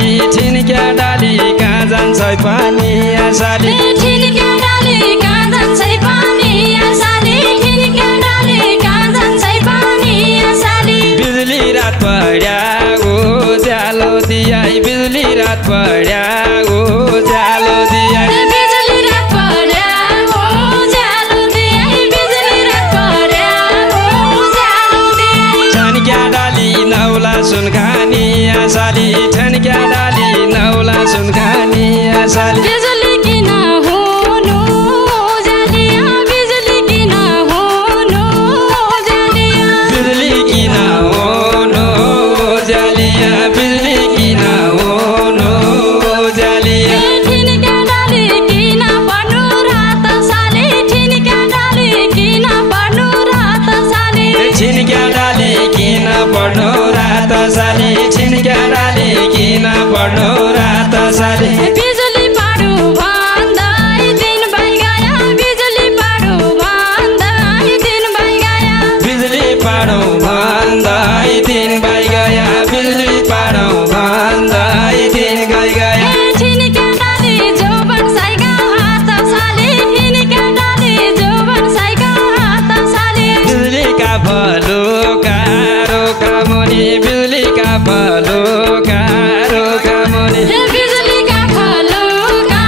साली ठिनक्या डाली कहाँ जान्छ पानी साली ठिनक्या डाली कहाँ जान्छ पानी साली ठिनक्या डाली कहाँ जान्छ पानी साली बिजुली रात पड्या उज्यालो दिया बिजुली रात पड्या उज्यालो दिया बिजुली रात पड्या उज्यालो दिया बिजुली रात पड्या उज्यालो दिया ठन्क्या डाली नौला सुनखानी साली ठन्क्या डाली नौला सुनखानी साली बिजुली किन हुनु उज्यालिया बिजुली किन हुनु उज्यालिया बिजुली किन हुनु उज्यालिया बिजुली किन हुनु उज्यालिया ठिनक्या डाली किन पर्नु रात साली ठिनक्या डाली किन पर्नु रात साली ठिनक्या डाली किन पर्नु रात साली ठिनक्या डाली किन पर्नु रात साली बिजुली पाडु भन्दै दिन भइगया बिजुली पाडु भन्दै दिन भइगया बिजुली पाडौ भन्दै दिन भइगया बिजुली पाडौ भन्दै दिन गइगया ठिनक्या डाली जोबन साइगा हात साली ठिनक्या डाली जोबन साइगा हात साली बिजुलीका भलोका रोका मुनि बिजुलीका भलोका रोका मुनि बिजुलीका भलोका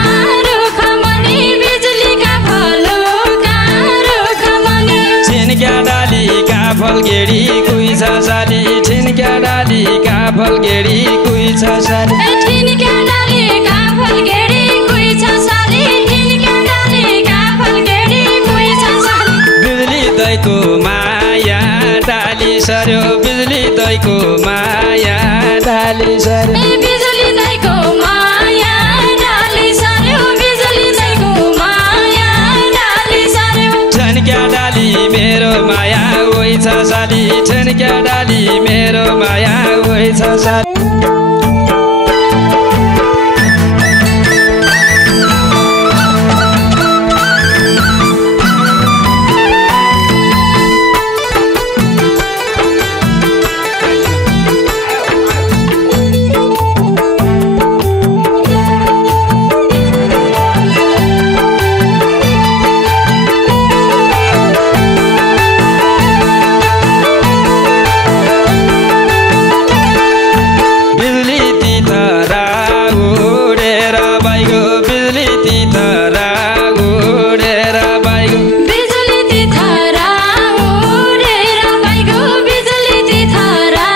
रुख मुनि बिजुलीका भलोका रुख मुनि ठिनक्या डाली काफल गेडी कुइ छ साली ठिनक्या डाली काफल गेडी कुइ छ साली ठिनक्या डाली काफल गेडी कुइ छ साली ठिनक्या डाली काफल गेडी कुइ छ साली बिजुली दैको माया डाली सर्यो बिजुली दैको माया डाली सर्यो बिजुली दैको माया डाली सर्यो बिजुली दैको माया डाली सर्यो ठन्क्या डाली मेरो माया ओइ छ साली ठन्क्या डाली मेरो माया ओइ छ साली बिजुली तितरा उडेर बाइगो बिजुली तितरा उडेर बाइगो बिजुली तिथरा उडेर गइगो बिजुली तिथरा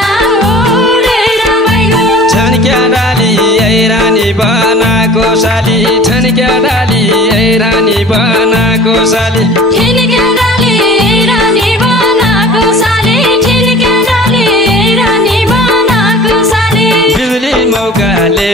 उडेर गइगो ठन्क्या डाली ऐरानी बनाको साली ठन्क्या डाली ऐरानी बनाको साली ठिनक्या डाली रानी बनाको साली ठिनक्या डाली रानी बनाको साली बिजुली मौकाले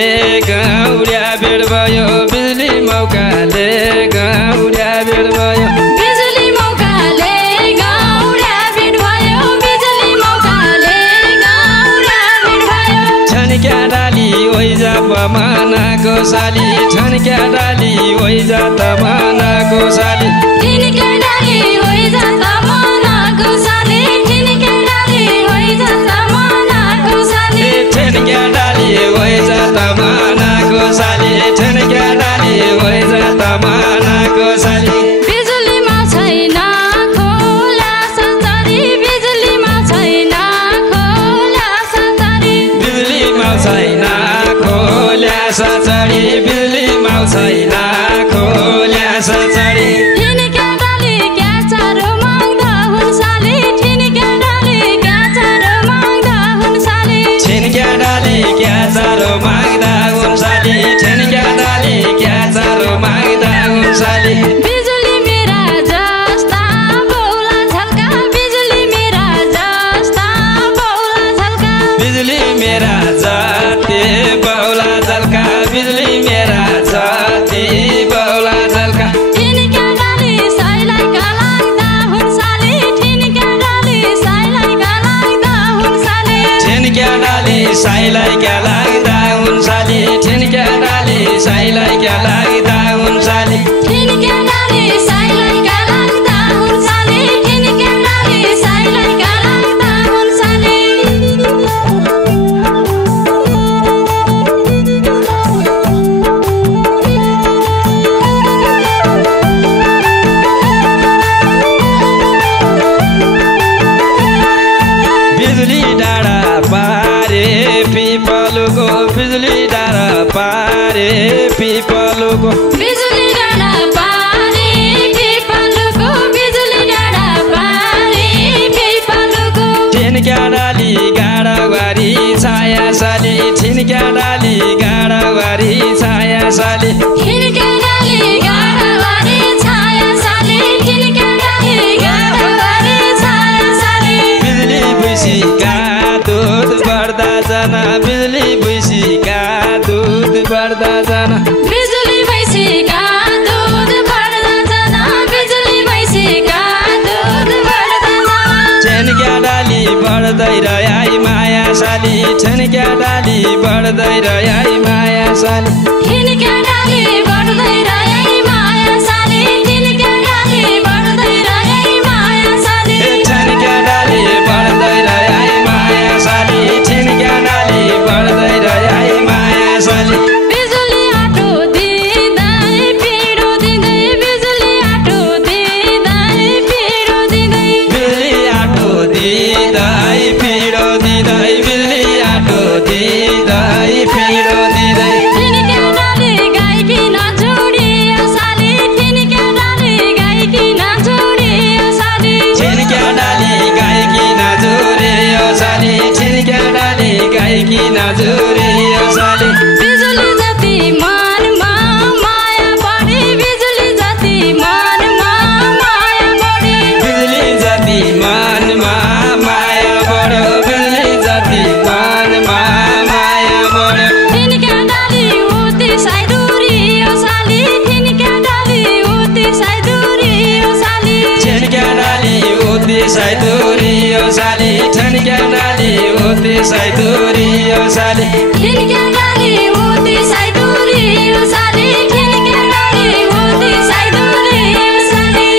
गाउँल्या बेड भयो बिजुली मौकाले गाउँल्या बेड भयो बिजुली मौकाले गाउँल्या भेट भयो बिजुली मौकाले गाउँल्या भेट भयो ठन्क्या डाली ओइजा पमानाको साली ठन्क्या डाली ओइजा तमानाको साली ठिनक्या डाली होइजा तमनाको साली ठिनक्या डाली होइजा तमनाको साली ठन्क्या डाली ओइजा तमानाको साली ठन्क्या डाली ओइजा तमानाको साली बिजुलीमा छैन खोला सचारी बिजुलीमा छैन खोला सचारी बिजुलीमा छैन खोल्या सचडी बिजुलीमा छैन खोल्या सचडी ठिनक्या पारे पिपलुको बिजुली डाँडा पारे पिपलुको बिजुली डाँडा पारे पिपलुको ठिनक्या डाली गाडावारी छाया साली ठिनक्या डाली गाडावारी छाया साली ठिनक्या डाली गाडावारी छाया साली ठिनक्या डाली गाडावारी छाया साली बिजुली भुइँसीका दुध बढ्दा जाना बिजुली भुइँसीका दुध बढ्दा जाना बिजुली भैँसीका दुध बढ्दा जाना बिजुली भैँसीका दुध बढ्दा जाना ठिनक्या डाली बढ्दै रह्याई माया साली ठिनक्या डाली बढ्दै रह्याई माया साली ठिनक्या डाली बढ्दै रह्याई माया साली ठिनक्या डाली बढ्दै रह्याई माया साली ठिनक्या डाली बढ्दै रह्याई माया साली ठिनक्या डाली बढ्दै रह्याई माया साली बिजुली आटो दिँदै पिरो दिँदै बिजुली आटो दिँदै पिरो दिँदै बिजुली आटो दिँदै पिरो दिँदै बिजुली आटो दिँदै पिरो दिँदै ठिनक्या डाली गाईकी नछोडियो साली ठिनक्या डाली गाईकी नछोडियो साली ठिनक्या डाली गाईकी नजुर्यो साली ठिनक्या डाली गाईकी नजुर्यो साली बिजुली जति मनमा माया बढी बिजुली जति मनमा माया बढी बिजुली जति मनमा माया बढ्यो बिजुली जति मनमा माया बढ्यो ठिनक्या डाली उति साइदुरियो साली ठिनक्या डाली उति साइदुरियो साली ठिनक्या डाली उति साइदुरियो साली ठिनक्या डाली उति साइदुरियो साली ठिनक्या डाली उति साइदुरियो साली ठिनक्या डाली उति साइदुरियो साली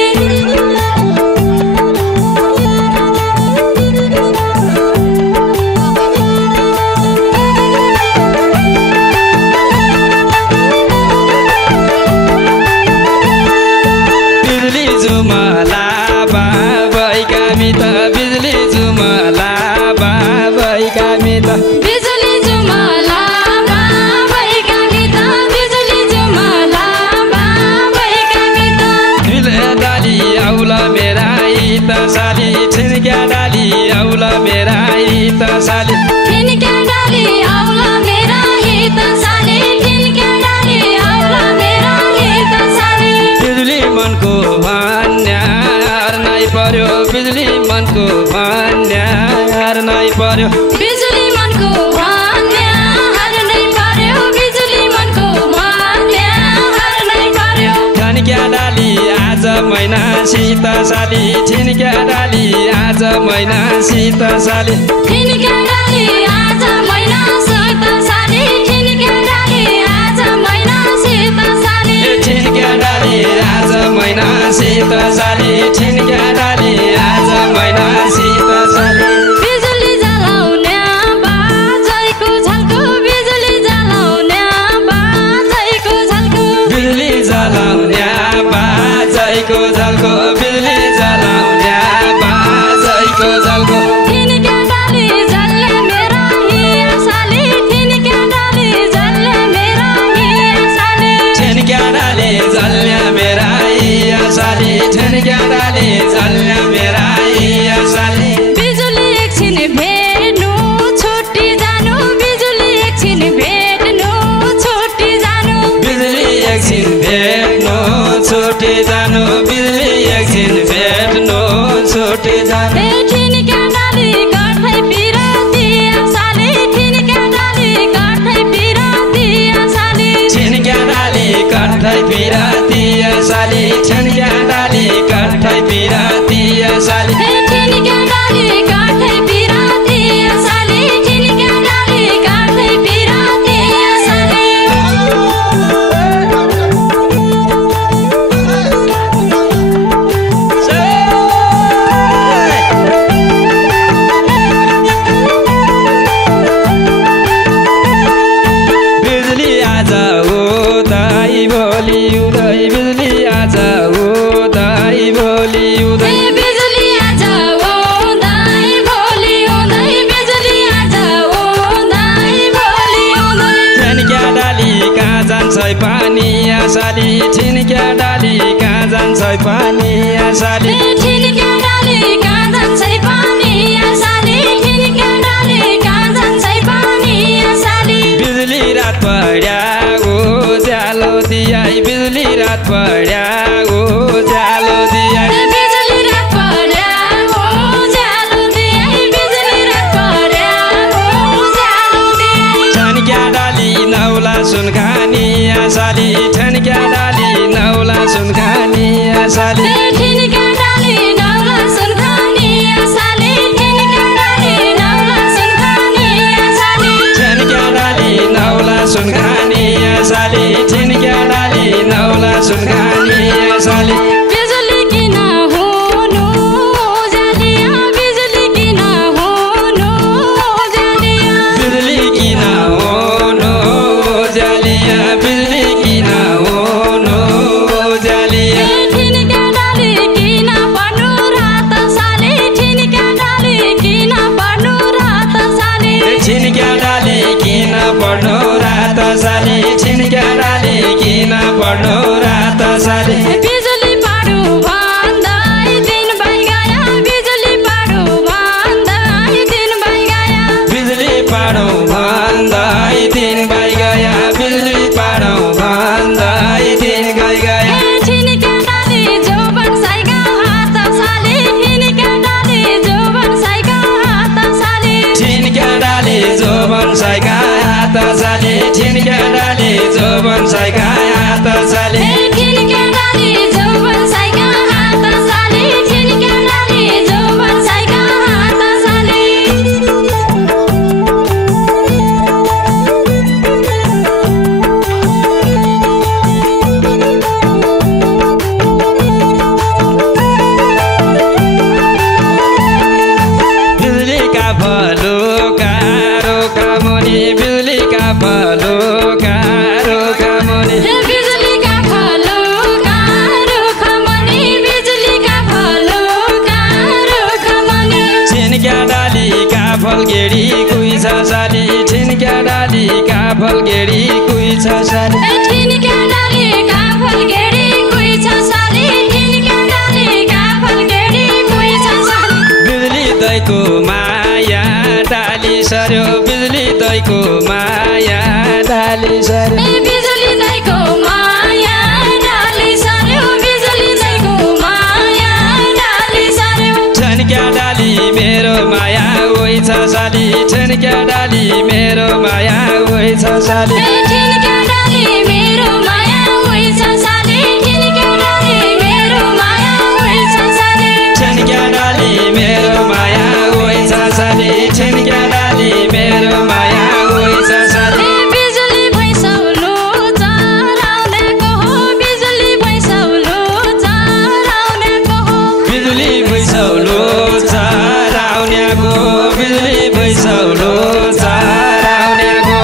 बिजुली जुमला बाबैका मित बिजुली जुमला बाबैका मित बिजुली जुमला बाबैका मित बिजुली जुमला बाबैका मित ठिनक्या डाली औला मेरा हित साली ठिनक्या डाली औला मेरा हित साली ठिनक्या डाली आउला मेरा हित साली ठिनक्या डाली आउला मेरा हित साली बिजुली मनको भन्यार नै पर्यो बिजुली मनको भन्यार नै पर्यो बिजुली मनको भन्या हर नै पर्यो बिजुली मनको भन्या हर नै पर्यो ठिनक्या डाली आज महिना सीत साली ठिनक्या डाली आज महिना सीत साली ठिनक्या डाली आज महिना सीत साली ठिनक्या डाली आज महिना सीत साली ठिनक्या डाली आज महिना सीत साली ठिनक्या डाली आज महिना सीत साली बिजुली जलाउने बाजैको झल्को बिजुली जलाउने बाजैको झल्को बिजुली जलाउने बाजैको झल्को बिजुली जलाउने बाजैको झल्को ठिनक्या डाली जल्ले मेरा हिया साली ठिनक्या डाली जल्ले मेरा हिया साली ठिनक्या डाली जल्ल्या मेरा हिया साली ठिनक्या डाली जल्ल्या मेरा हिया साली बिजुली एकछिन भेट्नु छुट्टी जानु बिजुली एकछिन भेट्नु छुट्टी जानु बिजुली एकछिन भेट्नु छुट्टी जानु बिजुली एकछिन भेट्नु छुट्टी जानु ए ठिनक्या डाली कठै पिरातिया साली ठिनक्या डाली कठै पिरातिया साली ठिनक्या डाली कठै पिरातिया साली ठिनक्या डाली कठै पिरातिया साली ए ठिनक्या डाली कठै पिरातिया साली ठिनक्या डाली कठै पिरातिया साली बिजुली आज उदाई भोलि उदय बिजुली आज उदाई भोलि उदय पानी साली ठिनका डाली कहाँ जान्छ पानी साली ठिनका डाली कहाँ जान्छ पानी साली बिजुली रात पड्या उज्यालो दियाई बिजुली रात पड्या उज्यालो दियाई बिजुली रात पड्या उज्यालो दियाई बिजुली रात पड्या उज्यालो दियाई ठन्क्या डाली नौला सुनखानी साली ठन्क्या डाली नौला सुनखानी साली ठिनका डाली नौला सुनखानी साली ठिनका डाली नौला सुनखानी साली ठन्क्या डाली नौला सुनखानी साली ठन्क्या डाली नौला सुनखानी साली बिजुली किन हुनु जालिया बिजुली किन हुनु जालिया बिजुली किन हुनु जालिया बिजुली किन हुनु जालिया ठिनका डाली किन पर्नु रात साली ठिनका डाली किन पर्नु रात साली ठिनक्या डाली किन पर्नु रात साली ठिनक्या डाली किन पर्नु रात साली बिजुली पाडु भन्दै दिन भइगया बिजुली पाडु भन्दै दिन भइगया बिजुली पाडौ भन्दै दिन भइगया बिजुली पाडौ भन्दै दिन गइगया ठिनका डाली जोबन साइगा हात साली ठिनका डाली जोबन साइगा हात साली ठिनक्या डाली जोबन साइगा हात साली ठिनक्या डाली जोबन साइगा हात साली ठिनका डाली जोबन साइगा हात साली ठिनका डाली जोबन साइगा हात साली बिजुली का भलोका रोका मुनि बिजुली का भलोका रोका मुनि बिजुली का फलो कारो खमनी बिजुली का फलो कारो खमनी ठिनक्या डाली का फलगेडी कुइ छ साली ठिनक्या डाली का फलगेडी कुइ छ साली ठिनका डाली का फलगेडी कुइ छ साली ठिनका डाली का फलगेडी कुइ छ साली बिजुली दैको माया डाली सर्यो बिजुली दैको माया डाली सर्यो बिजुली दैको माया डाली सर्यो बिजुली दैको माया डाली सर्यो ठन्क्या डाली मेरो माया ओइ छ साली ठन्क्या डाली मेरो माया ओइ छ साली ठिनका डाली मेरो माया ओइ छ साली ठिनका डाली मेरो माया ओइ छ साली ठन्क्या डाली मेरो माया ओइ छ साली ठन्क्या डाली मेरो माया ओइ छ साली बिजुली भैँसौलो चराउनेको हो बिजुली भैँसौलो चराउनेको हो बिजुली भैँसौलो चराउनेको बिजुली भैँसौलो चराउनेको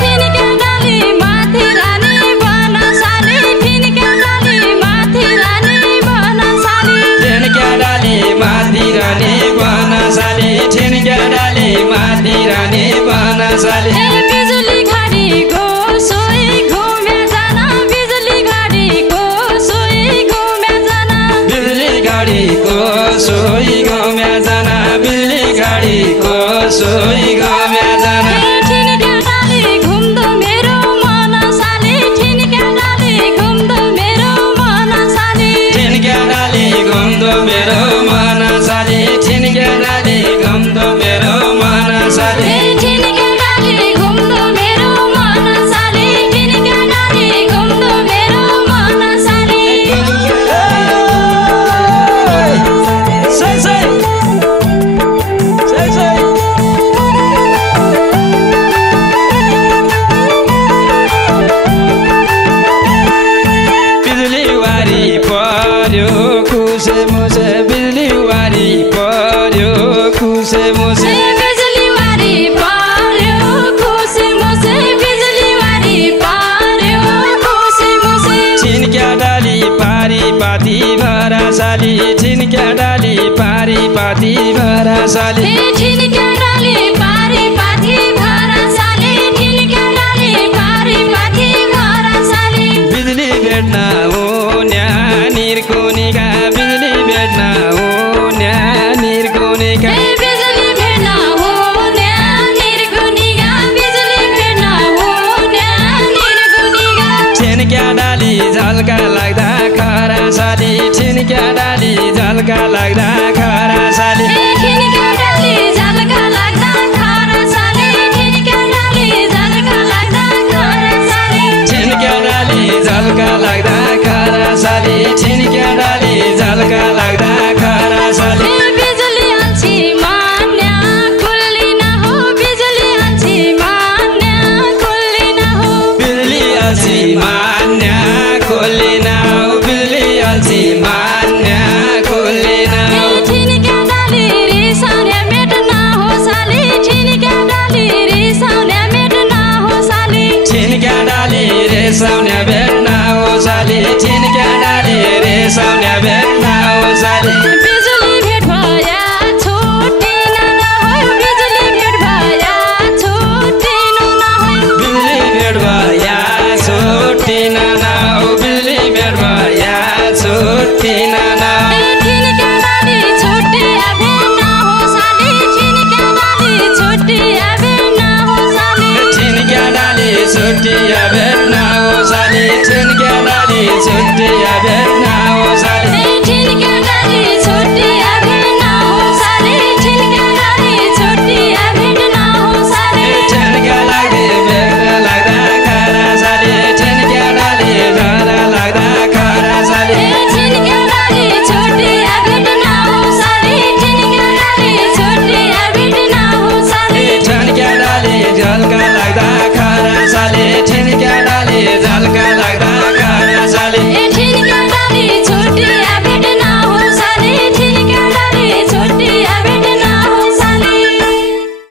ठिनका डाली माथि रानी बन साली ठिनका डाली माथि रानी बन साली ठन्क्या डाली माथि रानी बन साली ठन्क्या डाली माथि रानी बन साली बिजुली घडीको सोही घुम्या जाना बिजुली घडीको सोही घुम्या जाना बिजुली गाडीको सोही घुम्या जाना बिजुली गाडीको सोही घुम्या जाना ठिनका डाली घुम्दो मेरो मन साली ठिनका डाली घुम्दो मेरो मन साली ठिनक्या डाली घुम्दो मेरो मन साली ठिनक्या डाली घुम्दो मेरो मन साली ठिनका डाली घुम्दो मेरो मन साली ठिनका डाली घुम्दो मेरो मन साली सै सै सै सै बिजुली वारी पर्यो कुसे मुसे बिजुली वारी पर्यो कुसे मुसे बिजुली वारी पर्यो खुसी मुसे बिजुली वारी पर्यो खुसी मुसे ठिनक्या डाली पारी पाती भरा साली ठिनक्या डाली पारी पाती भरा साली ठिनका डाली पारी पाथी भरा साली ठिनका डाली पारी पाथी भरा साली बिजुली भेट्न हुन्या निरको निगा हल्का लाग्दा